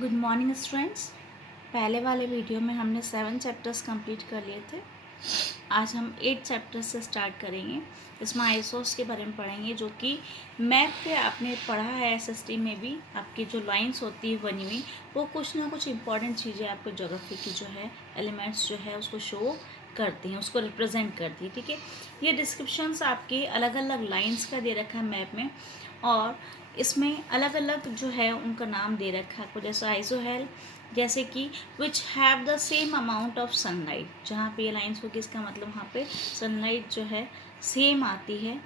Good morning students. पहले वाले video में हमने 7 चैप्टर्स कंप्लीट कर लिए थे। आज हम 8 चैप्टर्स से स्टार्ट करेंगे। इसमें आइसोस के बारे में पढ़ेंगे, जो कि मैप पे आपने पढ़ा है। एसएसटी में भी आपकी जो लाइंस होती है बनी हुई, वो कुछ ना कुछ इंपॉर्टेंट चीज़ें आपको ज्योग्राफी की जो है एलिमेंट्स जो है उसको शो करती हैं, उसको रिप्रेजेंट करती है। ठीक है, ये डिस्क्रिप्शंस आपके अलग अलग लाइंस का दे रखा है मैप में, और इसमें अलग अलग जो है उनका नाम दे रखा है आपको। जैसे आइसोहेल, जैसे कि विच have the same amount of sunlight, जहाँ पे ये लाइन्स होगी इसका मतलब वहाँ पे सनलाइट जो है सेम आती है,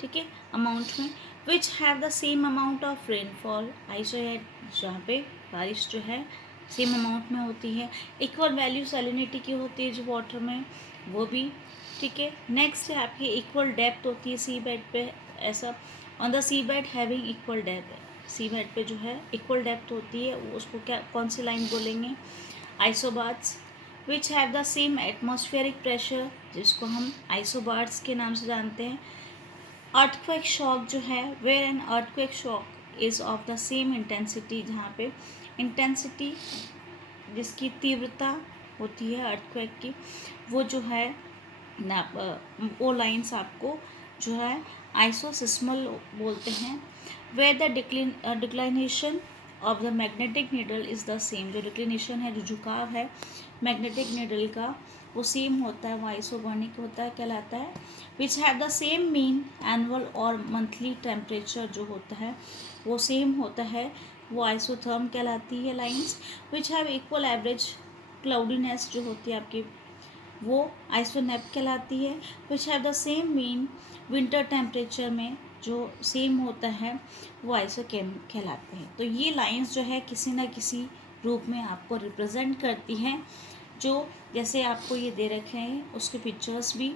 ठीक है, अमाउंट में। Which have the same amount of rainfall, isohel जहाँ पे बारिश जो है सेम अमाउंट में होती है। इक्वल वैल्यू सैलिनिटी की होती है जो वाटर में, वो भी ठीक है। नेक्स्ट है आपकी इक्वल डेप्थ होती है सी बेड पे, ऐसा on the sea bed having equal depth, sea bed पे जो है इक्वल डेप्थ होती है, उसको क्या कौन सी लाइन बोलेंगे, isobars. Which have the same atmospheric pressure, जिसको हम आइसोबार्स के नाम से जानते हैं। अर्थक्वेक शॉक जो है, where an earthquake shock is of the same intensity, जहाँ पे इंटेंसिटी जिसकी तीव्रता होती है अर्थक्वेक की, वो जो है वो लाइंस आपको जो है आइसोसिस्मल बोलते हैं। Where the declination of the magnetic needle is the same, जो डिक्लिनेशन है, जो झुकाव है मैग्नेटिक नीडल का, वो सेम होता है, वो आइसोबर्निक होता है, कहलाता है। विच have the same mean annual और मंथली टेम्परेचर, जो होता है वो सेम होता है, वो आइसोथर्म कहलाती है lines. Which have equal average cloudiness, जो होती है आपकी, वो आइसोनेप कहलाती है। विच have the same mean winter temperature में, जो सेम होता है, वो आइसोकेम कहलाते हैं। तो ये लाइंस जो है किसी न किसी रूप में आपको रिप्रेजेंट करती हैं, जो जैसे आपको ये दे रखे हैं उसके पिक्चर्स भी।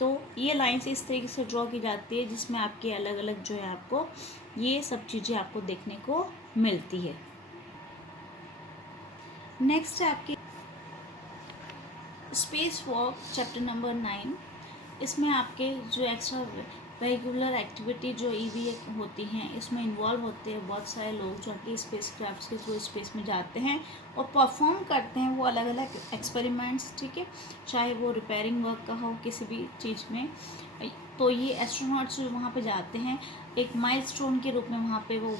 तो ये लाइंस इस तरीके से ड्रॉ की जाती है जिसमें आपके अलग अलग जो है आपको ये सब चीज़ें आपको देखने को मिलती है। नेक्स्ट है आपकी स्पेस वॉक चैप्टर नंबर 9। इसमें आपके जो एक्स्ट्रा वेहिकुलर एक्टिविटी जो ईवी होती हैं, इसमें इन्वॉल्व होते हैं बहुत सारे लोग जो कि स्पेस क्राफ्ट के थ्रू स्पेस में जाते हैं और परफॉर्म करते हैं वो अलग अलग एक्सपेरिमेंट्स, ठीक है, चाहे वो रिपेयरिंग वर्क का हो किसी भी चीज़ में। तो ये एस्ट्रोनॉट्स जो वहाँ पे जाते हैं एक माइलस्टोन के रूप में, वहाँ पे वो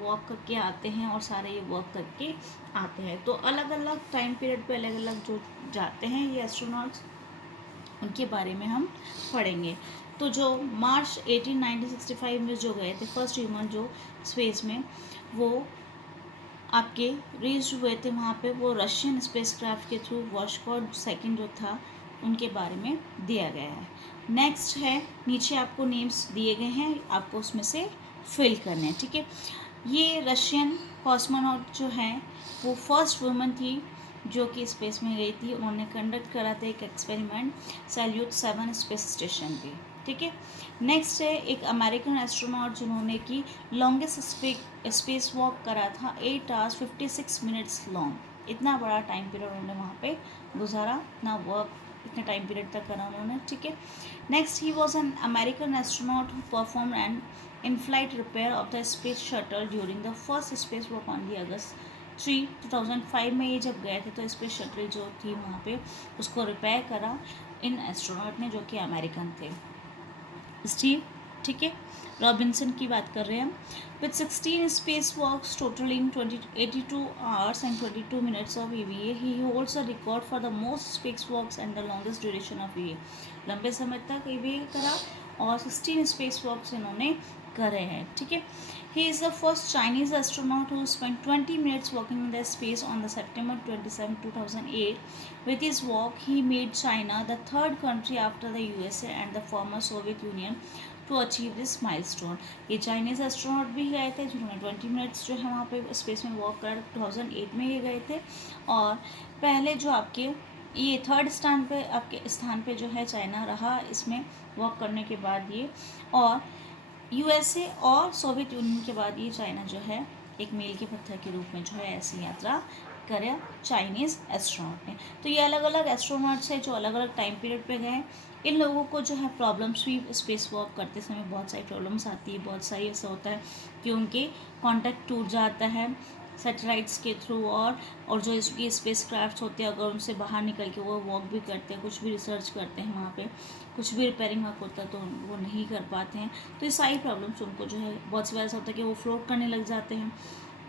वॉक करके आते हैं और सारे ये वर्क करके आते हैं। तो अलग अलग टाइम पीरियड पे अलग अलग जो जाते हैं ये एस्ट्रोनॉट्स, उनके बारे में हम पढ़ेंगे। तो जो मार्च 1965 में जो गए थे फर्स्ट ह्यूमन जो स्पेस में, वो आपके रीच हुए थे वहाँ पे, वो रशियन स्पेसक्राफ्ट के थ्रू वॉशकॉट सेकंड जो था उनके बारे में दिया गया है। नेक्स्ट है, नीचे आपको नेम्स दिए गए हैं, आपको उसमें से फिल करने हैं, ठीक है। ये रशियन कॉस्मोनॉट जो हैं वो फर्स्ट वुमन थी जो कि स्पेस में गई थी। उन्होंने कंडक्ट करा था एक एक्सपेरिमेंट सैल्यूट 7 स्पेस स्टेशन पे, ठीक है। नेक्स्ट है एक अमेरिकन एस्ट्रोनॉट जिन्होंने की लॉन्गेस्ट स्पेस वॉक करा था, 8 आवर्स 56 मिनट्स लॉन्ग। इतना बड़ा टाइम पीरियड उन्होंने वहाँ पे गुजारा, इतना वर्क इतने टाइम पीरियड तक करा उन्होंने, ठीक है। Next he was an American astronaut who perform and in flight repair of the space shuttle during the first space walk on the August 3, 2005 में ये जब गए थे तो स्पेस शटल जो थी वहाँ पे उसको रिपेयर करा इन एस्ट्रोनॉट ने, जो कि अमेरिकन थे, स्टीव, ठीक है, रॉबिन्सन की बात कर रहे हैं हम। With 16 space walks totalling 82 hours and 22 minutes of EVA, he holds a record for the most space walks and the longest duration of EVA. लंबे समय तक ईवीए करा और 16 स्पेस वॉक्स इन्होंने करे हैं, ठीक है। He is the first Chinese astronaut who spent 20 minutes walking in the space on the September 27, 2008. With his walk, he made China the third country after the USA and the former Soviet Union to achieve this milestone. ये Chinese astronaut भी गए थे जिन्होंने 20 minutes जो है वहाँ पे space में वॉक कर 2008 में ये गए थे, और पहले जो आपके ये थर्ड स्थान पे जो है चाइना रहा इसमें वॉक करने के बाद ये, और यूएसए और सोवियत यूनियन के बाद ये चाइना जो है एक मील के पत्थर के रूप में जो है ऐसी यात्रा करे चाइनीज़ एस्ट्रोनॉट ने। तो ये अलग अलग एस्ट्रोनॉट्स हैं जो अलग अलग टाइम पीरियड पे गए। इन लोगों को जो है प्रॉब्लम्स भी स्पेस वॉक करते समय बहुत सारी प्रॉब्लम्स आती है, बहुत सारी ऐसा होता है कि उनके कॉन्टैक्ट टूट जाता है, सैटेलाइट्स के थ्रू, और जो इसकी स्पेस क्राफ्ट होते हैं अगर उनसे बाहर निकल के वो वॉक भी करते हैं, कुछ भी रिसर्च करते हैं वहाँ पे, कुछ भी रिपेयरिंग वर्क होता है तो वो नहीं कर पाते हैं। तो ये सारी प्रॉब्लम्स उनको जो है बहुत सी बार ऐसा होता है कि वो फ्लोट करने लग जाते हैं,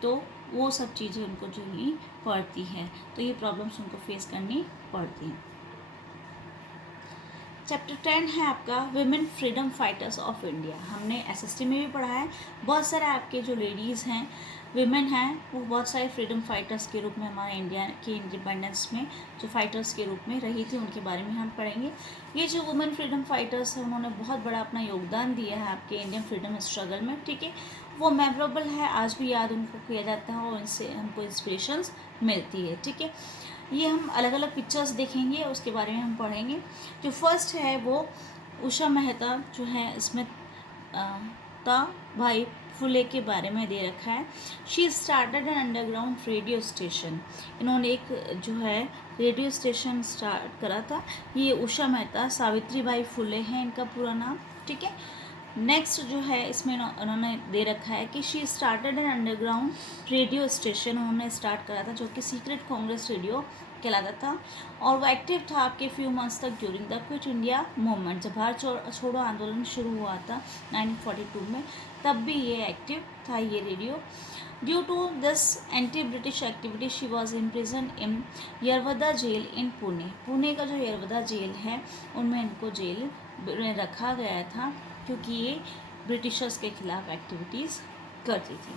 तो वो सब चीज़ें उनको झेलनी पड़ती है। तो ये प्रॉब्लम्स उनको फेस करनी पड़ती हैं। चैप्टर 10 है आपका women freedom fighters of India. हमने एसएसटी में भी पढ़ा है, बहुत सारे आपके जो लेडीज़ हैं, विमेन हैं, वो बहुत सारे फ्रीडम फाइटर्स के रूप में हमारे इंडिया के इंडिपेंडेंस में जो फाइटर्स के रूप में रही थी उनके बारे में हम पढ़ेंगे। ये जो वुमेन फ्रीडम फाइटर्स हैं उन्होंने बहुत बड़ा अपना योगदान दिया है आपके इंडियन फ्रीडम स्ट्रगल में, ठीक है। वो मेमोरेबल है, आज भी याद उनको किया जाता है और इनसे हमको इंस्पिरेशंस मिलती है, ठीक है। ये हम अलग अलग पिक्चर्स देखेंगे, उसके बारे में हम पढ़ेंगे। जो फर्स्ट है वो उषा मेहता जो है, इसमें ता भाई फुले के बारे में दे रखा है। She started an underground radio station. इन्होंने एक जो है रेडियो स्टेशन स्टार्ट करा था। ये उषा मेहता, सावित्री बाई फुले है इनका पूरा नाम, ठीक है। नेक्स्ट जो है इसमें उन्होंने दे रखा है कि she started an underground radio station, उन्होंने स्टार्ट करा था जो कि सीक्रेट कांग्रेस रेडियो कहलाता था, और वो एक्टिव था आपके फ्यू मंथ्स तक during the quit India movement. जब भारत छोड़ो आंदोलन शुरू हुआ था 1942 में, तब भी ये एक्टिव था ये radio. Due to this anti British activity she was imprison in Yerwada jail in Pune. Pune का जो यरवदा जेल है उनमें इनको जेल में रखा गया था क्योंकि ये ब्रिटिशर्स के खिलाफ एक्टिविटीज़ करती थी।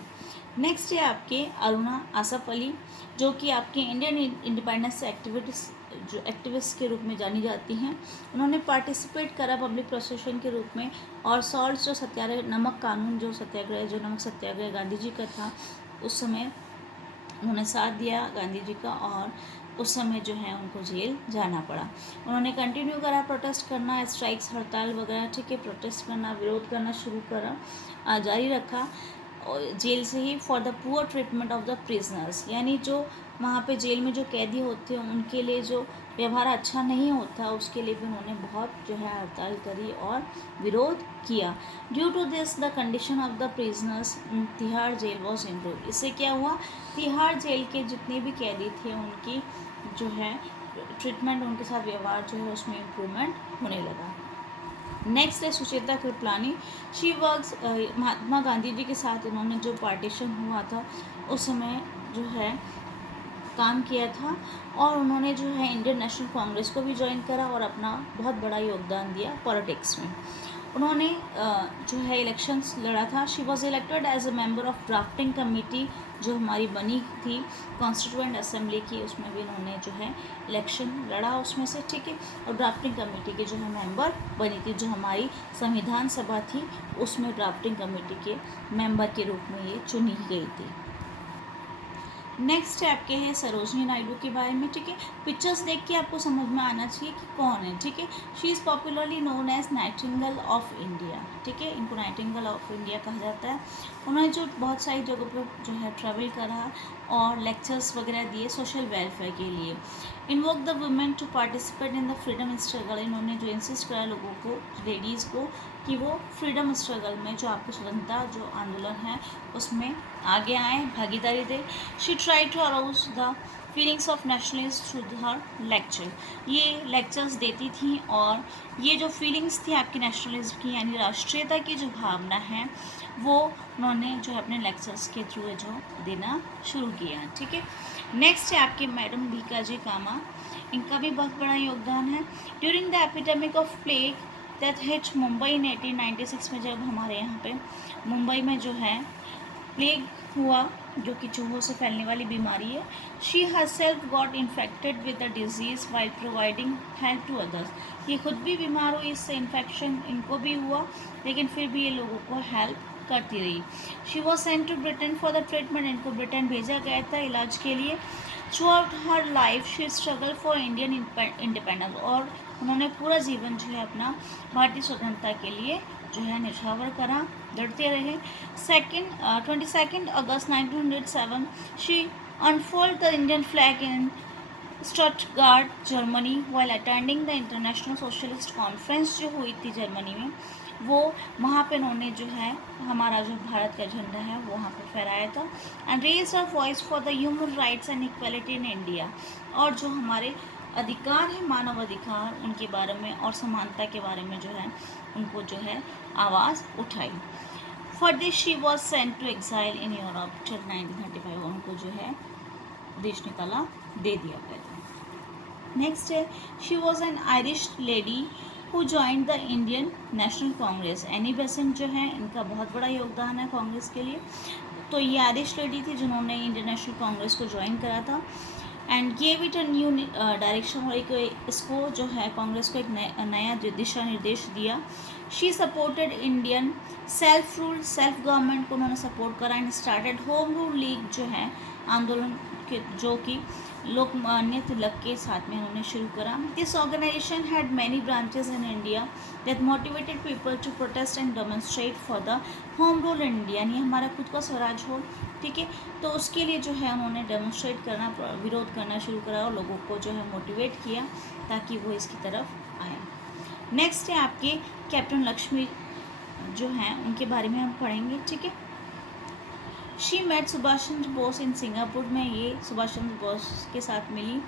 नेक्स्ट है आपके अरुणा आसफ अली, जो कि आपके इंडियन इंडिपेंडेंस एक्टिविस्ट के रूप में जानी जाती हैं। उन्होंने पार्टिसिपेट करा पब्लिक प्रोसेशन के रूप में, और सॉल्ट जो सत्याग्रह, नमक कानून जो सत्याग्रह, जो नमक सत्याग्रह गांधी जी का था, उस समय उन्होंने साथ दिया गांधी जी का, और उस समय जो है उनको जेल जाना पड़ा। उन्होंने कंटिन्यू करा प्रोटेस्ट करना, स्ट्राइक्स, हड़ताल वगैरह, ठीक है, प्रोटेस्ट करना, विरोध करना शुरू करा, जारी रखा जेल से ही। For the poor treatment of the prisoners, यानी जो वहाँ पे जेल में जो कैदी होते हैं उनके लिए जो व्यवहार अच्छा नहीं होता, उसके लिए भी उन्होंने बहुत जो है हड़ताल करी और विरोध किया। Due to this the condition of the prisoners in Tihar jail was improve. इससे क्या हुआ, तिहाड़ जेल के जितने भी कैदी थे उनकी जो है ट्रीटमेंट, उनके साथ व्यवहार जो है उसमें इम्प्रूवमेंट होने लगा। नेक्स्ट है सुचेता कृपलानी। शी वर्क्स, महात्मा गांधी जी के साथ उन्होंने जो पार्टीशन हुआ था उस समय जो है काम किया था, और उन्होंने जो है इंडियन नेशनल कांग्रेस को भी ज्वाइन करा और अपना बहुत बड़ा योगदान दिया पॉलिटिक्स में। उन्होंने जो है इलेक्शंस लड़ा था। She was elected as a member of drafting committee, जो हमारी बनी थी कॉन्स्टिट्यूएंट असेंबली की, उसमें भी उन्होंने जो है इलेक्शन लड़ा उसमें से, ठीक है। और ड्राफ्टिंग कमेटी के जो है मेंबर बनी थी, जो हमारी संविधान सभा थी उसमें ड्राफ्टिंग कमेटी के मेंबर के रूप में ये चुनी गई थी। नेक्स्ट है आपके हैं सरोजनी नायडू के बारे में, ठीक है। पिक्चर्स देख के आपको समझ में आना चाहिए कि कौन है, ठीक है। She is popularly known as nightingale of India, ठीक है, इनको नाइटिंगेल ऑफ इंडिया कहा जाता है। उन्होंने जो बहुत सारी जगहों पर जो है ट्रैवल करा और लेक्चर्स वगैरह दिए सोशल वेलफेयर के लिए। Invoke the women to participate in the freedom struggle. इन्होंने जो इंसिस्ट करा लोगों को, लेडीज़ को, कि वो फ्रीडम स्ट्रगल में, जो आपकी स्वतंत्रता जो आंदोलन है उसमें आगे आए, भागीदारी दे। She try to arouse the feelings of nationalist through her lecture. ये लेक्चर्स देती थी और ये जो फीलिंग्स थी आपकी नेशनलिज्म की, यानी राष्ट्रीयता की जो भावना है, वो उन्होंने जो है अपने लेक्चर्स के थ्रू जो देना शुरू किया, ठीक है। नेक्स्ट है आपके मैडम भीकाजी कामा। इनका भी बहुत बड़ा योगदान है। During the epidemic of plague that hit Mumbai in 1896 में, जब हमारे यहाँ पे मुंबई में जो है प्लेग हुआ, जो कि चूहों से फैलने वाली बीमारी है, she herself got infected with the disease while providing help to others. ये खुद भी बीमार हुई, इससे इन्फेक्शन इनको भी हुआ, लेकिन फिर भी ये लोगों को हेल्प करती रही। She was sent to Britain for the treatment. इनको ब्रिटेन भेजा गया था इलाज के लिए। Throughout her life she struggle for Indian independence. और उन्होंने पूरा जीवन जो है अपना भारतीय स्वतंत्रता के लिए जो है निछावर करा, लड़ते रहे। 22 अगस्त 1907 she unfold the Indian flag in Stuttgart Germany while attending the international socialist conference, जो हुई थी जर्मनी में। वो वहाँ पे उन्होंने जो है हमारा जो भारत का झंडा है वो वहाँ पे फहराया था। And raise a voice for the human rights and equality in India, और जो हमारे अधिकार है, मानव अधिकार, उनके बारे में और समानता के बारे में जो है उनको जो है आवाज़ उठाई। For this she was sent to exile in Europe till 1935, उनको जो है देश निकाला दे दिया गया था। नेक्स्ट है, she was an Irish lady who joined the Indian national Congress. Annie Besant जो है इनका बहुत बड़ा योगदान है कांग्रेस के लिए। तो ये आयरिश लेडी थी जिन्होंने इंडियन नेशनल कांग्रेस को ज्वाइन करा था and gave it a new direction, और एक इसको जो है कांग्रेस को एक नया दिशा निर्देश दिया। She supported Indian self rule, self government को उन्होंने सपोर्ट करा and started home rule league जो है आंदोलन के, जो कि लोकमान्य तिलक के साथ में उन्होंने शुरू करा। This organisation had many branches in India that motivated people to protest and demonstrate for the home rule in India, यानी हमारा खुद का स्वराज हो, ठीक है। तो उसके लिए जो है उन्होंने डेमोन्स्ट्रेट करना, विरोध करना शुरू करा और लोगों को जो है मोटिवेट किया ताकि वो इसकी तरफ आए। नेक्स्ट है आपके कैप्टन लक्ष्मी जो हैं उनके बारे में हम पढ़ेंगे, ठीक है। She met Subhash Chandra Bose in Singapore में, ये सुभाष चंद्र बोस के साथ मिली।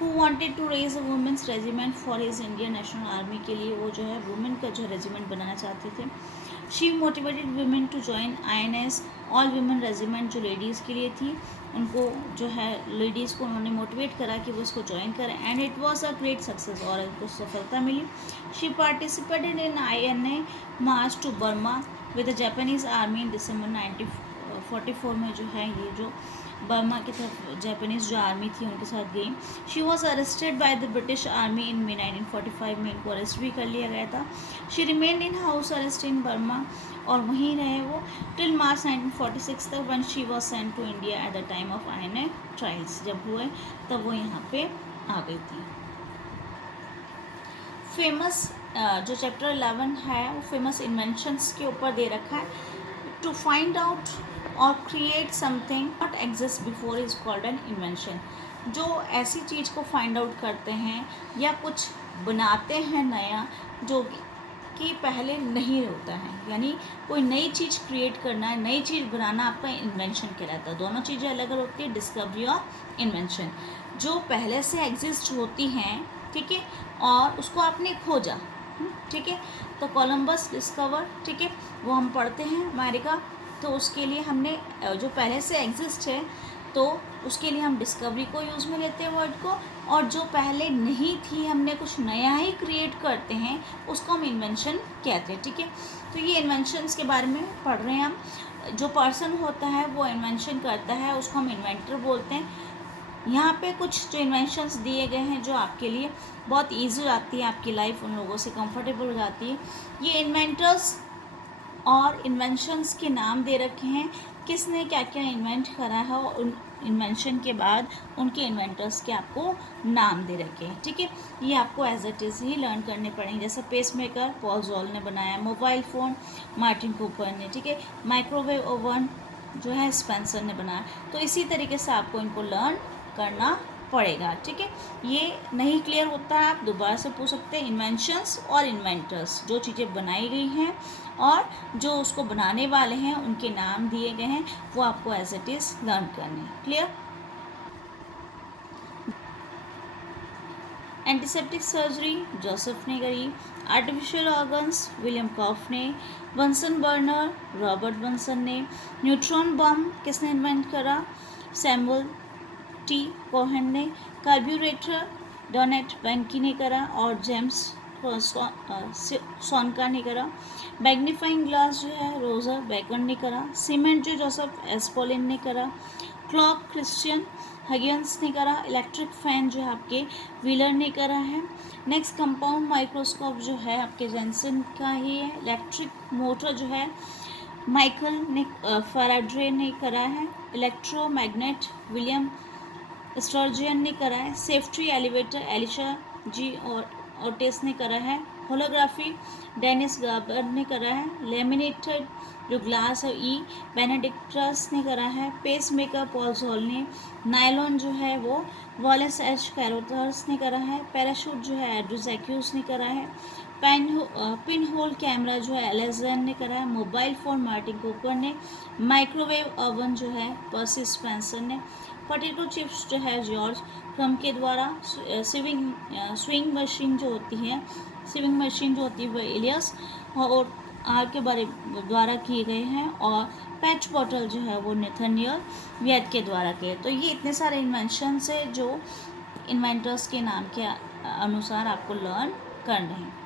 Who wanted to raise a women's regiment for his Indian National Army, के लिए वो जो है वुमेन का जो रेजिमेंट बनाना चाहते थे। She motivated women to join INS all women regiment, जो लेडीज़ के लिए थी, उनको जो है लेडीज़ को उन्होंने मोटिवेट करा कि वो इसको ज्वाइन करें and it was a great success, और उनको सफलता मिली। She participated in INA march to Burma with the Japanese army in December 1944 में जो है ये जो बर्मा की तरफ जापानीज़ जो आर्मी थी उनके साथ गई। She was arrested by the British army in May 1945 में इनको अरेस्ट भी कर लिया गया था। She remained in house arrest in Burma, और वहीं रहे वो टिल मार्च 1946 तक, when she was sent to India at the time of INA trials, जब हुए तब वो यहाँ पे आ गई थी। फेमस जो चैप्टर 11 है वो फेमस इन्वेंशंस के ऊपर दे रखा है। टू फाइंड आउट और create something not exist before is called an invention, जो ऐसी चीज़ को फाइंड आउट करते हैं या कुछ बनाते हैं नया जो कि पहले नहीं होता है, यानी कोई नई चीज़ क्रिएट करना है, नई चीज़ बनाना आपका इन्वेंशन कहलाता है। दोनों चीज़ें अलग अलग होती है, डिस्कवरी और इन्वेंशन। जो पहले से एग्जिस्ट होती हैं, ठीक है, और उसको आपने खोजा, ठीक है, तो कोलंबस डिस्कवर, ठीक है, वो हम पढ़ते हैं अमेरिका, तो उसके लिए हमने जो पहले से एग्जिस्ट है तो उसके लिए हम डिस्कवरी को यूज़ में लेते हैं वर्ड को, और जो पहले नहीं थी हमने कुछ नया ही क्रिएट करते हैं उसको हम इन्वेंशन कहते हैं, ठीक है। तो ये इन्वेंशंस के बारे में पढ़ रहे हैं हम। जो पर्सन होता है वो इन्वेंशन करता है उसको हम इन्वेंटर बोलते हैं। यहाँ पे कुछ जो इन्वेंशंस दिए गए हैं जो आपके लिए बहुत ईजी हो जाती है, आपकी लाइफ उन लोगों से कंफर्टेबल हो जाती है। ये इन्वेंटर्स और इन्वेंशंस के नाम दे रखे हैं, किसने क्या क्या इन्वेंट करा है और उन इन्वेंशन के बाद उनके इन्वेंटर्स के आपको नाम दे रखे हैं, ठीक है। ये आपको एज इट इज़ ही लर्न करने पड़ेंगे। जैसे पेसमेकर पॉल जॉल ने बनाया, मोबाइल फ़ोन मार्टिन कूपर ने, ठीक है, माइक्रोवेव ओवन जो है स्पेंसर ने बनाया। तो इसी तरीके से आपको इनको लर्न करना पड़ेगा, ठीक है। ये नहीं क्लियर होता है आप दोबारा से पूछ सकते हैं। इन्वेंशंस और इन्वेंटर्स, जो चीज़ें बनाई गई हैं और जो उसको बनाने वाले हैं उनके नाम दिए गए हैं, वो आपको एज इट इज़ लर्न करने हैं। क्लियर। एंटीसेप्टिक सर्जरी जोसेफ ने करी। आर्टिफिशियल ऑर्गन्स विलियम कॉफ ने। बंसन बर्नर रॉबर्ट बंसन ने। न्यूट्रॉन बम किसने इन्वेंट करा? सैमुअल टी कोहेन ने। कार्ब्यूरेटर डोनेट बेंकी ने करा और जेम्स सोनका ने करा। मैग्नीफाइंग ग्लास जो है रोजर बेकन ने करा। सीमेंट जो जोसेफ एस्पोलिन ने करा। क्लॉक क्रिश्चियन हगियंस ने करा। इलेक्ट्रिक फैन जो है आपके व्हीलर ने करा है। नेक्स्ट कंपाउंड माइक्रोस्कोप जो है आपके जेंसन का ही है। इलेक्ट्रिक मोटर जो है माइकल ने फैराडे ने करा है। इलेक्ट्रोमैग्नेट विलियम स्टर्जियन ने करा है। सेफ्टी एलिवेटर एलिशा जी और ओटिस ने करा है। होलोग्राफी डेनिस गाबर ने करा है। लेमिनेटेड जो ग्लास है बेनेडिक्टस ने करा है। पेस मेकर पॉल जॉल ने। नायलॉन जो है वो वॉलेस एच कैरोथर्स ने करा है। पैराशूट जो है एड्रूजैक्यूस ने करा है। पिन होल कैमरा जो है एलेक्जेंडर ने करा है। मोबाइल फ़ोन मार्टिन कूपर ने। माइक्रोवेव ओवन जो है पर्सी स्पेंसर ने। पोटैटो चिप्स जो है जॉर्ज क्रम के द्वारा। स्विंग मशीन जो होती है वो इलियस और आर के बारे द्वारा किए गए हैं। और पैच बॉटल जो है वो नेथनियल व्यट के द्वारा किए। तो ये इतने सारे इन्वेंशन है जो इन्वेंटर्स के नाम के अनुसार आपको लर्न करने हैं।